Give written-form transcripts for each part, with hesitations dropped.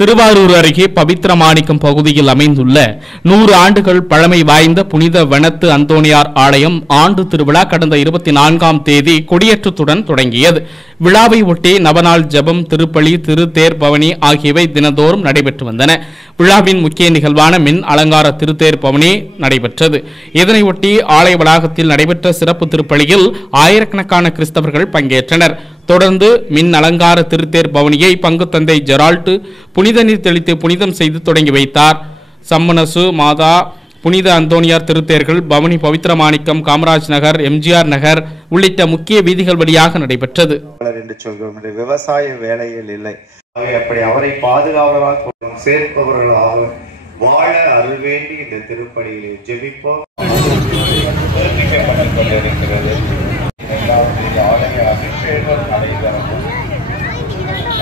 திருவாரூர் அருகே பவித்திரமாணிக்கம் பகுதியில் அமைந்துள்ள 100 ஆண்டுகள் பழமை வாய்ந்த புனித வனத்து அந்தோணியார் ஆலயம் ஆண்டு திருவிழா கடந்த 24ஆம் தேதி கொடியேற்றத்துடன் தொடங்கியது. விழாவை ஒட்டி நவநாள் ஜெபம், திருப்பலி, திருத்தேர் பவனி ஆகியவை தினந்தோறும் நடைபெற்று வந்தன. விழாவின் முக்கிய நிகழ்வான மின் அலங்கார திருத்தேர் பவனி நடைபெற்றது. இதனையொட்டி ஆலய வளாகத்தில் நடைபெற்ற சிறப்பு திருப்பலியில் ஆயிரக்கணக்கான கிறிஸ்தவர்கள் பங்கேற்றனர். தொடர்ந்து மின் அலங்கார திருத்தேர் பவனியை பங்கு தந்தை ஜெரால்ட் புனித நீர் தெளித்து புனிதம் செய்து தொடங்கி வைத்தார். சம்மனசு மாதா, புனித அந்தோணியார் திருத்தேர்கள் பவனி பவித்திரமாணிக்கம், காமராஜ் நகர், எம்ஜிஆர் நகர் உள்ளிட்ட முக்கிய வீதிகள் வழியாக நடைபெற்றது. விவசாய வேலையில் இல்லை, அப்படி அவரை பாதுகாவலராக சேர்ப்பவர்களாக வாழ அருள் வேண்டி இந்த திருப்பலியிலே ஜெபிப்போம். ஆலய அபிஷேகம் நடைபெறும்.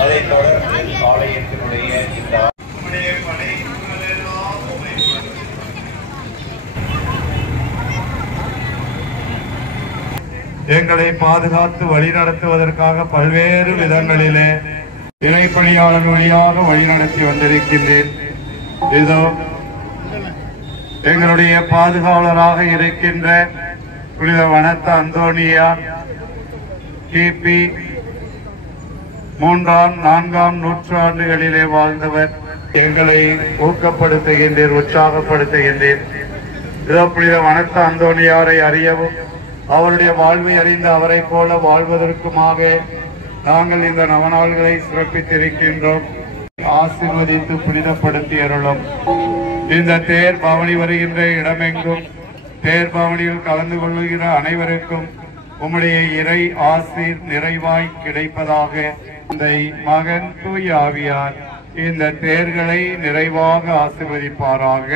அதைத் தொடர்ந்து ஆலயத்தினுடைய இந்த எங்களை பாதுகாத்து வழிநடத்துவதற்காக பல்வேறு விதங்களிலே இறைப்பணியாளர் வழியாக வழிநடத்தி வந்திருக்கின்றேன். இதோ எங்களுடைய பாதுகாவலராக இருக்கின்ற புனித வனத்து அந்தோணியார் கிபி 3ஆம் 4ஆம் நூற்றாண்டுகளிலே வாழ்ந்தவர். எங்களை ஊக்கப்படுத்துகின்றேன், உற்சாகப்படுத்துகின்றேன். இதோ புனித வனத்து அந்தோணியாரை அறியவும் அவருடைய வாழ்வை அறிந்த அவரை போல வாழ்வதற்குமாக நாங்கள் இந்த நவநாள்களை சிறப்பித்திருக்கின்றோம். ஆசீர்வதித்து புனிதப்படுத்தி அருளும். இந்த தேர் பவனி வருகின்ற இடமெங்கும் தேர் பவனியில் கலந்து கொள்கிற அனைவருக்கும் உம்முடைய இறை ஆசீர் நிறைவாய் கிடைப்பதாக. இந்த மகன் தூய ஆவியார் இந்த தேர்களை நிறைவாக ஆசீர்வதிப்பாராக.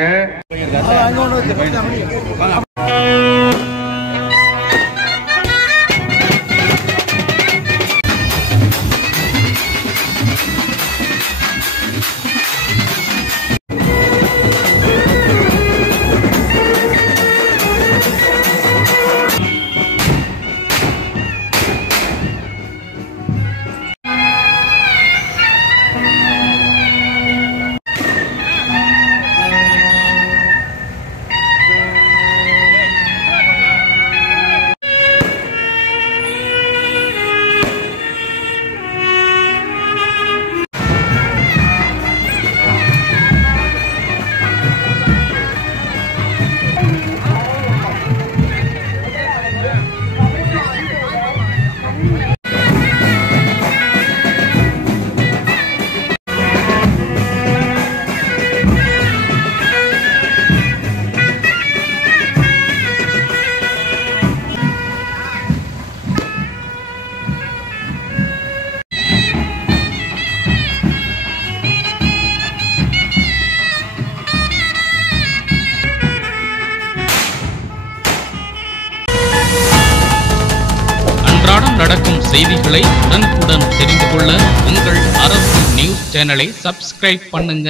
நடக்கும் செய்திகளை உடனுக்குடன் தெரிந்து கொள்ள உங்கள் அரசு நியூஸ் சேனலை சப்ஸ்கிரைப் பண்ணுங்க.